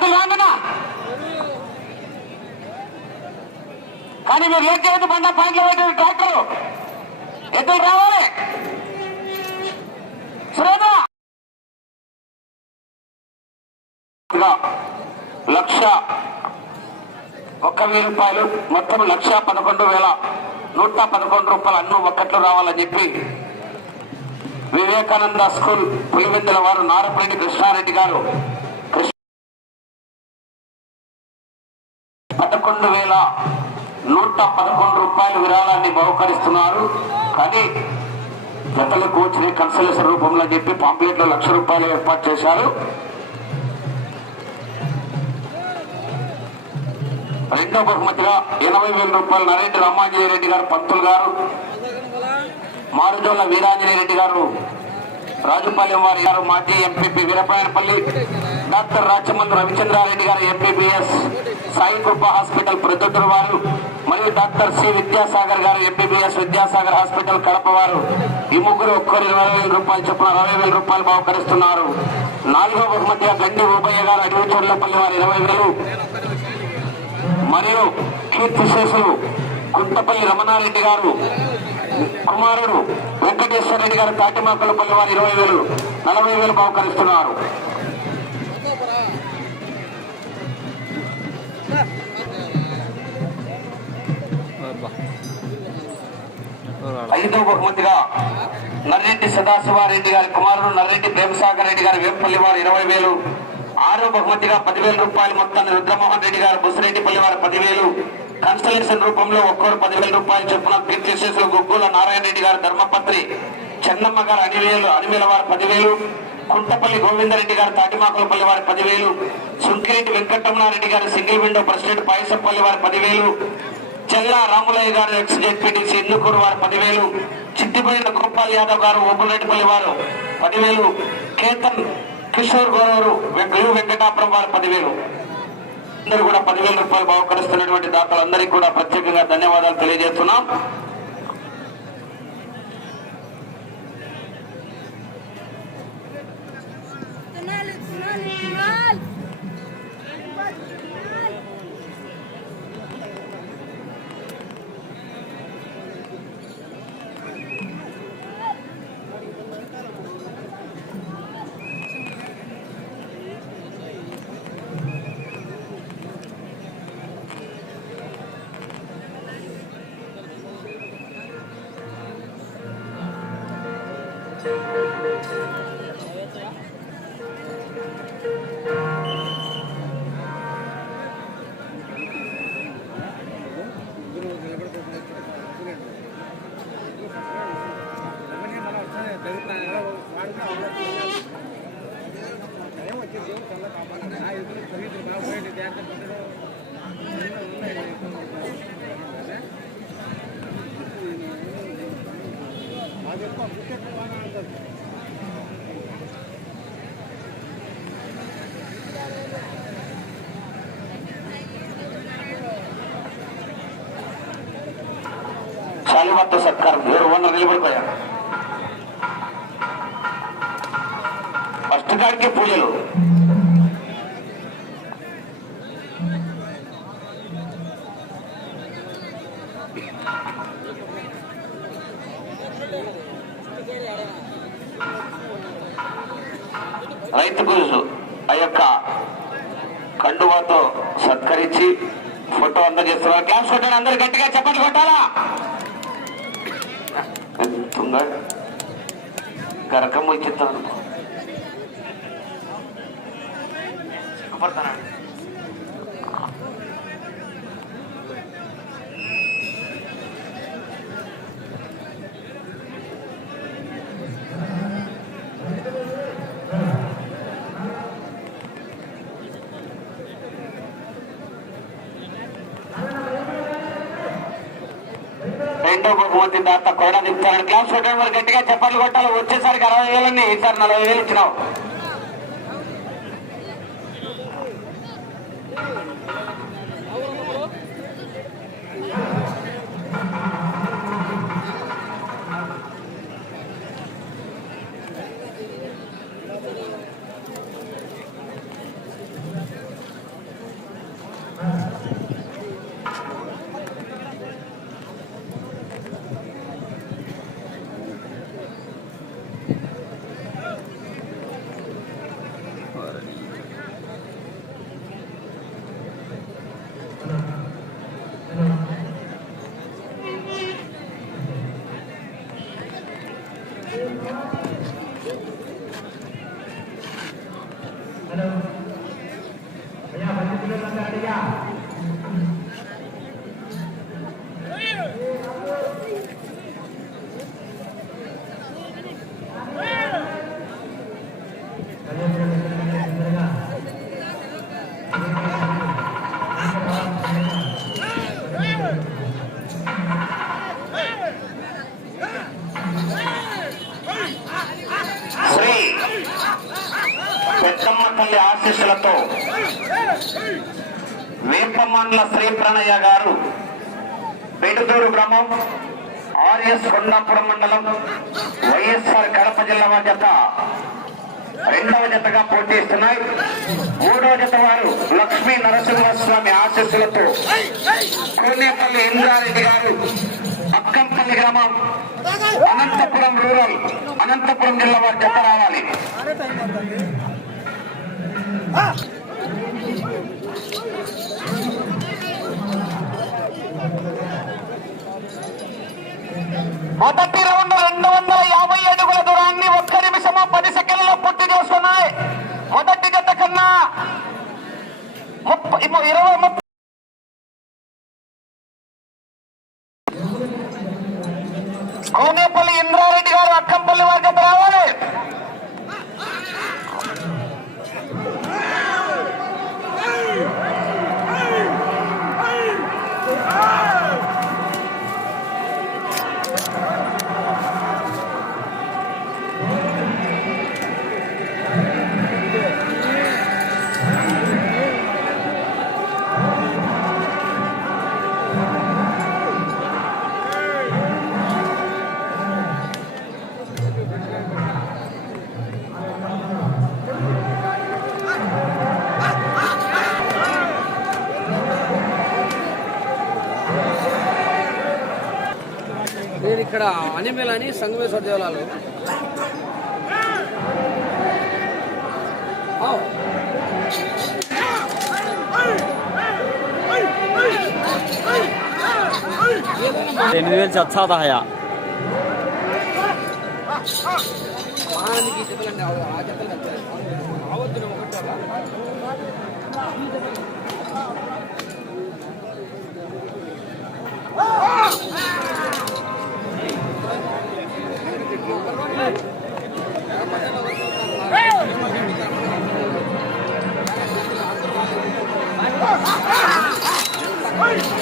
ఎద్దులు రామన్నా కానీ మీరు లేట్ చేయొద్దు బండ పాయింట్లో పెట్టారు ట్రాక్టర్. ఎద్దులు రావాలి. సురేంద్ర! లక్ష ఒక్క వెయ్యి రూపాయలు మొత్తం లక్ష పదకొండు వేల నూట పదకొండు రూపాయలు అన్ను ఒక్కట్లు రావాలని చెప్పి వివేకానంద స్కూల్ పులివెందుల వారు నారపరెడ్డి కృష్ణారెడ్డి గారు నూట పదకొండు రూపాయల విరాళాన్ని బహుకరిస్తున్నారు. కానీ జతల కోచ్ని కన్సలేషన్ రూపంలో చెప్పి పాంప్లెట్లో లక్ష రూపాయలు ఏర్పాటు చేశారు. రెండో బహుమతిగా ఎనభై వేల రూపాయలు నరేంద్ర రామాంజనేయ రెడ్డి గారు పంతులు గారు మారుజోళ్ళ వీరాంజనేయ రెడ్డి గారు రాజుపాలెం వారి గారు మాజీ ఎంపీపీ వీరపాయనపల్లి డాక్టర్ రాచమండ్రి రవిచంద్రారెడ్డి గారు ఎంపీబీఎస్ సాయి కృప హాస్పిటల్ ప్రొద్దుటూరు వారు మరియు డాక్టర్ సి విద్యాసాగర్ గారు ఎంబీబీఎస్ విద్యాసాగర్ హాస్పిటల్ కడప వారు ఈ ముగ్గురు ఒక్కరు ఇరవై వేల రూపాయలు చొప్పున అరవై వేల రూపాయలు బహుకరిస్తున్నారు నాలుగో బహుమతిగా గండి ఊబయ్య గారు అడవి వారు ఇరవై వేలు. మరియు కీర్తిశేషులు గుంటపల్లి రమణారెడ్డి గారు కుమారుడు వెంకటేశ్వర రెడ్డి గారు తాటిమాకులపల్లి వారు ఇరవై వేలు నలభై వేలు బహుకరిస్తున్నారు ఐదో బహుమతిగా నర్రెడ్డి సదాశివారెడ్డి గారి కుమారుడు నర్రెడ్డి ప్రేమసాగర్ రెడ్డి గారి వేంపల్లి వారు ఇరవై వేలు. ఆరో బహుమతిగా పదివేల రూపాయలు మొత్తాన్ని రుద్రమోహన్ రెడ్డి గారు బుసిరెడ్డిపల్లి వారు పదివేలు. కన్సలేషన్ రూపంలో ఒక్కొరు పదివేల రూపాయలు చొప్పున కీర్తిశేషులు గుగ్గుల నారాయణ రెడ్డి గారు ధర్మపత్రి. చెన్నమ్మ గారు అనివేలు అనివేల వారు పదివేలు. కుంటపల్లి గోవిందరెడ్డి గారు తాటిమాకులపల్లి వారి పదివేలు. సుంకిరెడ్డి వెంకటరమణారెడ్డి గారు సింగిల్ విండో ప్రెసిడెంట్ పాయసపల్లి వారి పదివేలు. చెల్లా రాములయ్య గారు ఎక్స్ జెడ్పీటీసీ ఇందుకూరు వారు పదివేలు చిట్టిపోయిన గోపాల్ యాదవ్ గారు ఓపులరెడ్డిపల్లి వారు పదివేలు కేతన్ కిషోర్ గౌరవరు వెంకయ్య వెంకటాపురం వారు పదివేలు. అందరూ కూడా పదివేల రూపాయలు బహుకరిస్తున్నటువంటి దాతలందరికీ కూడా ప్రత్యేకంగా ధన్యవాదాలు తెలియజేస్తున్నాం. सरकार सत्कार वो बड़ी पड़ा ఫస్ట్ పూజలు. రైతు గురుసు ఆ యొక్క కండువాతో సత్కరించి ఫోటో అందజేస్తున్నారు. క్లాస్ కొట్టాలి అందరు గట్టిగా చెప్పండి కొట్టాలా? తుంగ గరకం ఇచ్చిస్తాను రెండో బహుమతి దాత కూడా దింపుతారు క్లాస్ చూడడం వరకు గట్టిగా చెప్పట్లు కొట్టాలి. వచ్చేసరికి అరవై వేలని ఈసారి నలభై వేలు ఇచ్చినావు. Thank you. శ్రీ ప్రణయ్య గారు. పెడుదూరు గ్రామం ఆర్ఎస్ కొండాపురం మండలం వైఎస్ఆర్ కడప జిల్లా జత. రెండవ జతగా పోటీస్తున్నాయి మూడవ జత వారు లక్ష్మీ నరసింహస్వామి ఆశీస్సులతో కోనేపల్లి ఇంద్రారెడ్డి గారు అక్కంపల్లి గ్రామం అనంతపురం రూరల్ అనంతపురం జిల్లా వారి జత రావాలి. మొదటి రౌండ్ రెండు వందల యాభై అడుగుల దూరాన్ని ఒక్క నిమిషము పది సెకండ్లలో పూర్తి చేసుకున్నాయి మొదటి జత కన్నా ముప్పై ఇరవై ముప్పై ఇక్కడ అనిమేల్ అని సంగమేశ్వర దేవాలయాలు ఆవ్. ఎనిమిది వేలు చచ్చాదా హయా Hey!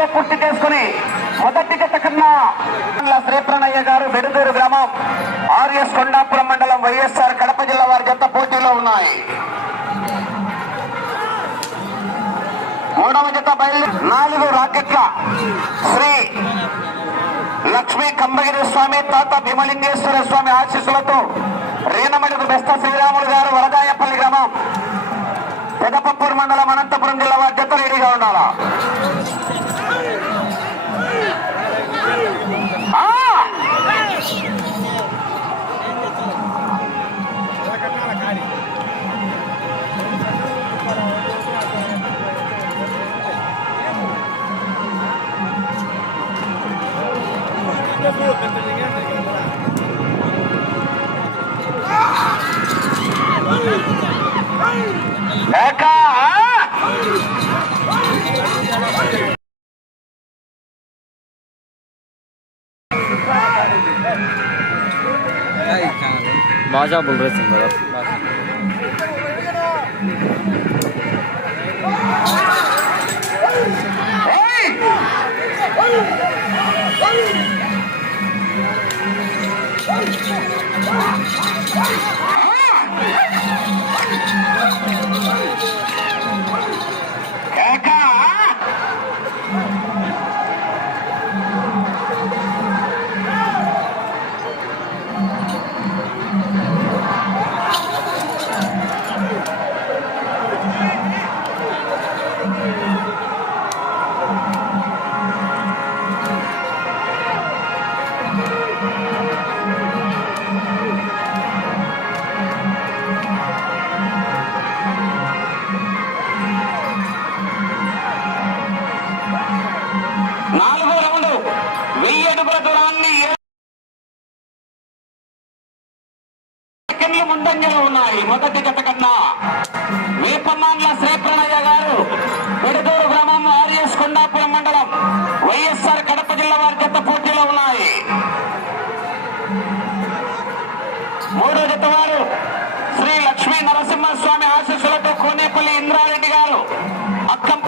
యాభై పూర్తి చేసుకుని మొదటి జత కన్నా శ్రీప్రణయ్య గారు బెడుదూరు గ్రామం ఆర్ఎస్ కొండాపురం మండలం వైఎస్ఆర్ కడప జిల్లా వారి జత పోటీలో ఉన్నాయి. మూడవ జత బయలు నాలుగు రాకెట్ల శ్రీ లక్ష్మీ కంబగిరి స్వామి తాత భీమలింగేశ్వర స్వామి ఆశీస్సులతో రేనమడుగు బెస్త శ్రీరాములు గారు వరదాయపల్లి గ్రామం పెదపప్పూరు మండలం అనంతపురం జిల్లా వారి జత రెడీగా ఉండాలా? ताज़ा बोल रहे थे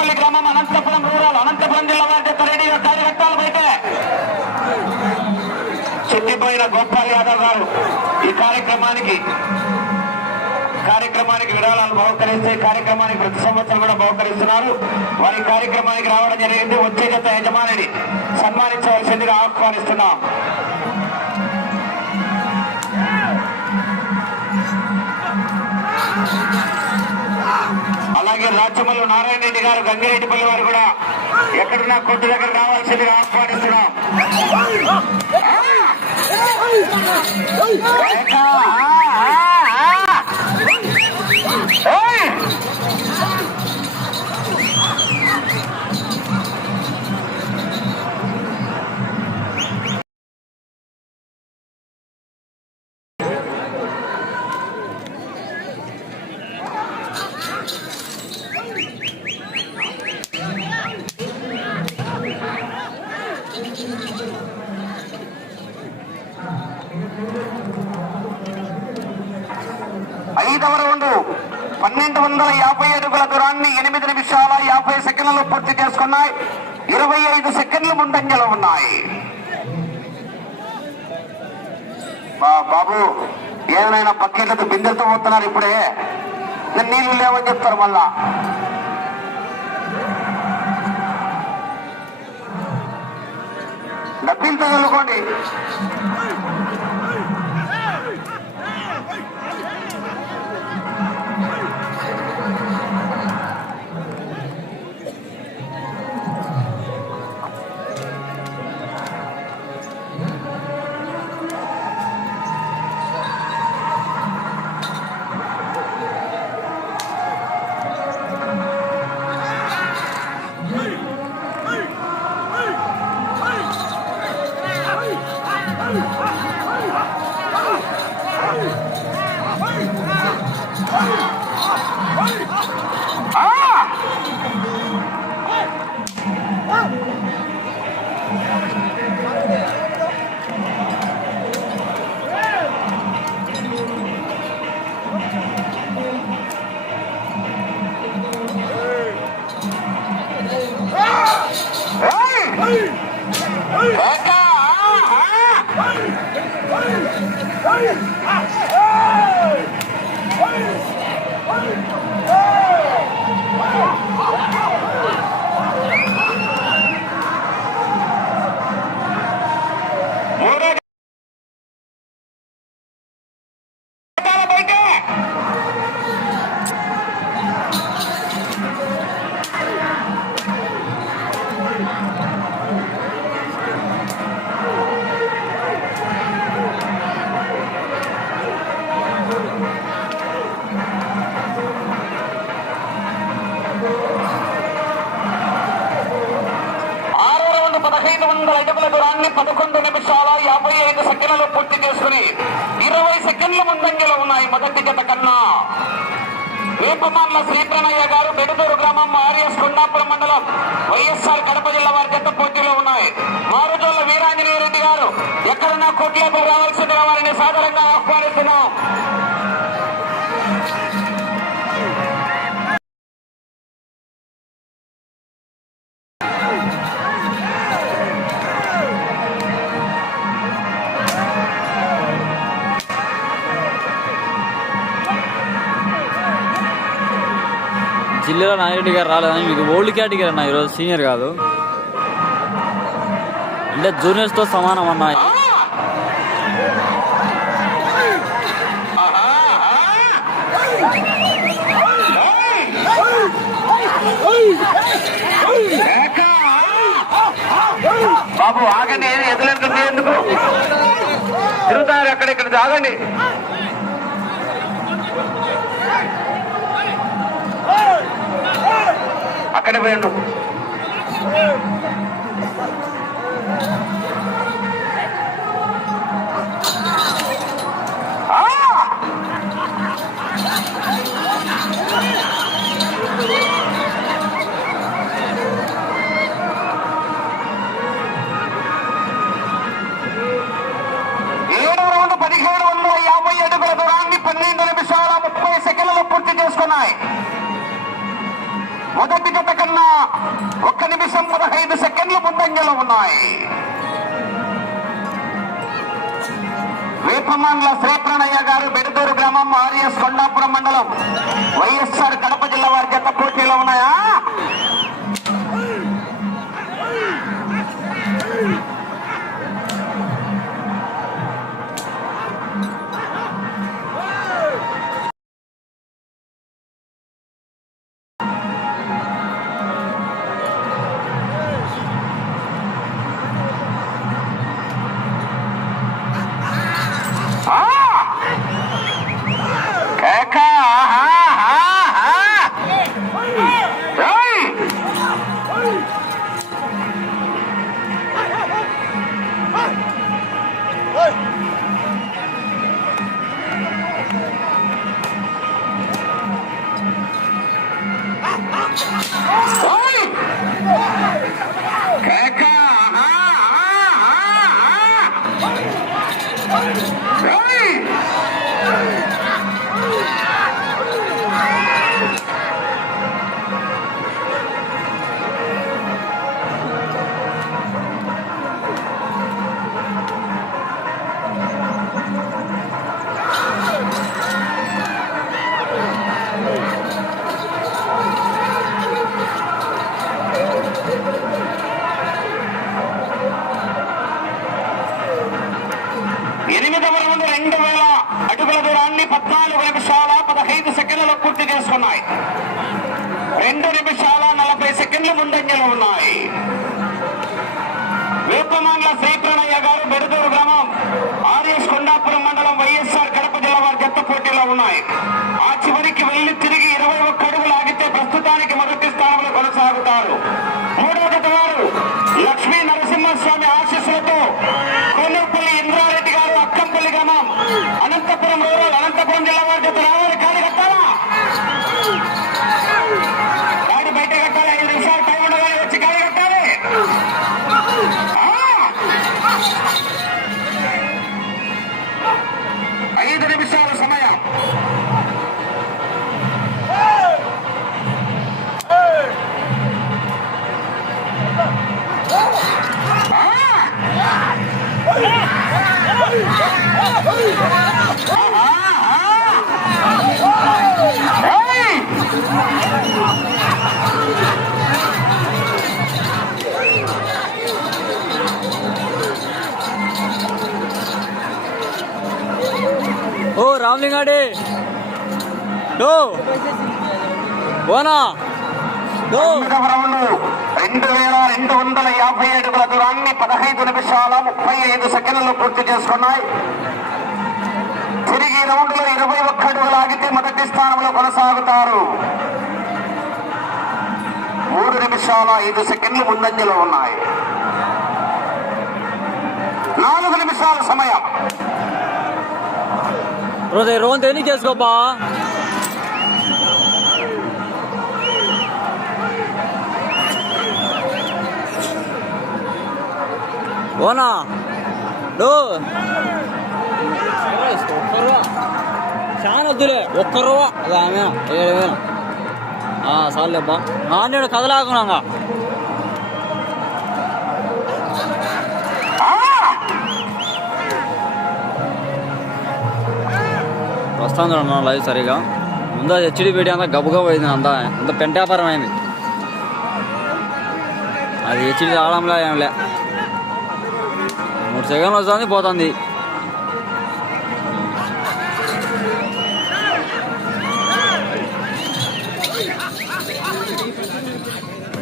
అక్కంపల్లి గ్రామం అనంతపురం రూరల్ అనంతపురం జిల్లా వారి రెడీ రెడీగా కార్యకర్తలు బయటే. గోపాల్ యాదవ్ గారు ఈ కార్యక్రమానికి కార్యక్రమానికి విరాళాలు బహుకరిస్తే కార్యక్రమానికి ప్రతి సంవత్సరం కూడా బహుకరిస్తున్నారు. వారి కార్యక్రమానికి రావడం జరిగింది. వచ్చే జత యజమానిని సన్మానించవలసిందిగా ఆహ్వానిస్తున్నాం. అలాగే రాచమల్లు నారాయణ రెడ్డి గారు గంగిరెడ్డిపల్లి వారు కూడా ఎక్కడున్నా కొట్టు దగ్గర రావాల్సిందిగా ఆహ్వానిస్తున్నాం. ఉన్నాయి. బాబు ఏమైనా బకెట్లతో బిందెలతో పోతున్నారు ఇప్పుడే? ఇంకా నీళ్ళు లేవని చెప్తారు మళ్ళా. డబ్బిలతో చల్లుకోండి ఆరో అడుగుల పదకొండు నిమిషాల యాభై ఐదు సెకండ్లలో పూర్తి చేసుకుని ఇరవై సెకండ్ల ముందంజలో ఉన్నాయి మొదటి జత కన్నా. వేపమాన్ల శ్రీప్రణయ్య గారు బెడదూరు గ్రామం ఆర్ఎస్ కొండాపురం మండలం వైఎస్ఆర్ కడప జిల్లా వారి జత పోటీలో ఉన్నాయి. మారుజోళ్ళ వీరాంజనేయ రెడ్డి గారు ఎక్కడన్నా కోట్లకు రావాల్సిందిగా వారిని సాధారణంగా ఆహ్వానిస్తున్నాం. ఢిల్లీలో నాగిరెడ్డి గారు రాలేదని మీకు ఓల్డ్ కేటగిరీ అన్న ఈరోజు సీనియర్ కాదు. అంటే జూనియర్స్తో సమానం అన్న. బాబు ఆగండి ఎదురెళ్తుంది ఎందుకు తిరుగుతారు ఎక్కడెక్కడ ఆగండి. అక్కడ పోయండు? ఏడు రౌండ్ పదిహేడు వందల యాభై అడుగుల దూరాన్ని పన్నెండు నిమిషాల ముప్పై సెకండ్లు పూర్తి చేసుకున్నాయి. మొదటి కన్నా ఒక్క నిమిషం పదహైదు సెకండ్ల ముందంజలో ఉన్నాయి. వేపమాన్ల శ్రీప్రణయ్య గారు బెడదూరు గ్రామం ఆర్ఎస్ కొండాపురం మండలం. వైఎస్ఆర్ కడప జిల్లా వారి జత పోటీలో ఉన్నాయా? 好酒 పద్నాలుగు నిమిషాల పదహైదు సెకండ్లలో పూర్తి చేసుకున్నాయి. రెండు నిమిషాల నలభై సెకండ్లు ముందంజలు ఉన్నాయి. వేపమాన్ల శ్రీప్రణయ్య గారు బెడదూరు గ్రామం ఆర్ఎస్ కొండాపురం మండలం వైఎస్ఆర్ కడప రామ్లింగాడి డో. ఓనా డో. రెండు వేల రెండు వందల యాభై అడుగుల దూరాన్ని పదహైదు నిమిషాల ముప్పై ఐదు సెకండ్లు పూర్తి చేసుకున్నాయి తిరిగి రౌండ్లో ఇరవై ఒక్క అడుగులు ఆగితే మొదటి స్థానంలో కొనసాగుతారు. మూడు నిమిషాల ఐదు సెకండ్లు ముందంజలో ఉన్నాయి. నాలుగు నిమిషాల సమయం. రోజు రోజు ఎన్ని చేసుకోపా ఓనా? డో. చాలా వద్దులే ఒక్క రూపా అదే ఆమె ఏడు వేలు. సార్లేబ్బా నేను కదలాకున్నాగా వస్తాను లైవ్ సరిగా. ముందు హెచ్డి వీడియో అంతా గబుగా పోయింది అంతా. అంత పెంట వ్యాపారం అయింది. అది హెచ్డి రావడంలో ఏంలే మూడు సెకండ్లు వస్తుంది పోతుంది.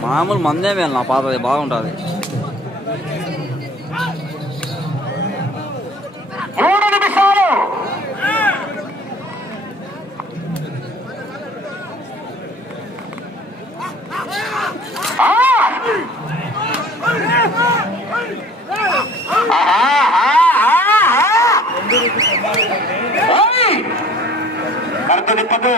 మామూలు మందే మేలు నా పాతది బాగుంటుంది మూడు నిమిషాలు ఆ! ఆహా, ఆహా, ఆహా! ఓయ్! కడుపు తిప్పదు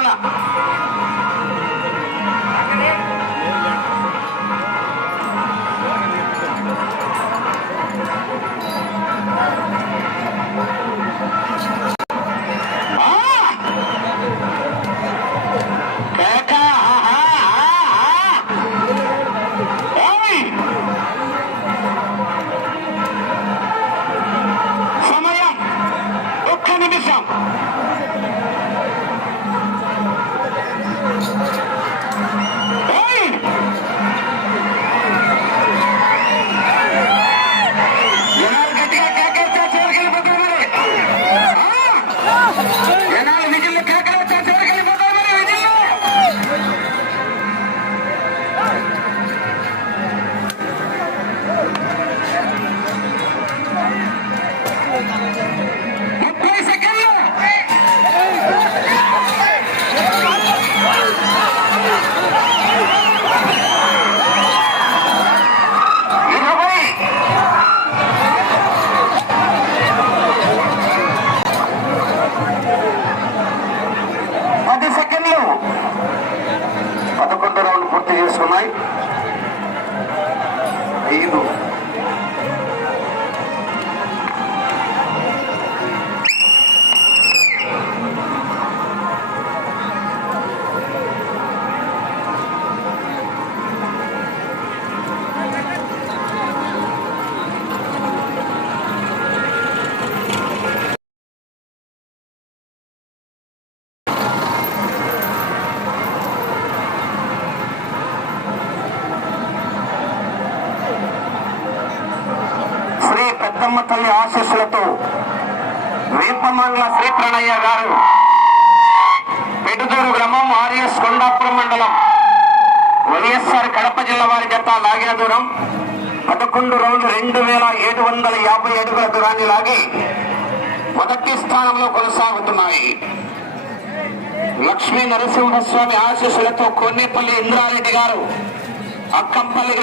ట్రాక్టర్ ఆశీస్సులతో వేపమండల శ్రీ ప్రణయ్య గారు పెడుదూరు గ్రామం ఆర్ఎస్ కొండాపురం మండలం వైఎస్ఆర్ కడప జిల్లా వారి జత లాగిన దూరం. పదకొండు రౌండ్ రెండు వేల ఏడు వందల యాభై అడుగుల దూరాన్ని లాగి మొదటి స్థానంలో కొనసాగుతున్నాయి. లక్ష్మీ నరసింహస్వామి ఆశీస్సులతో కొన్నేపల్లి ఇంద్రారెడ్డి గారు అక్కంపల్లి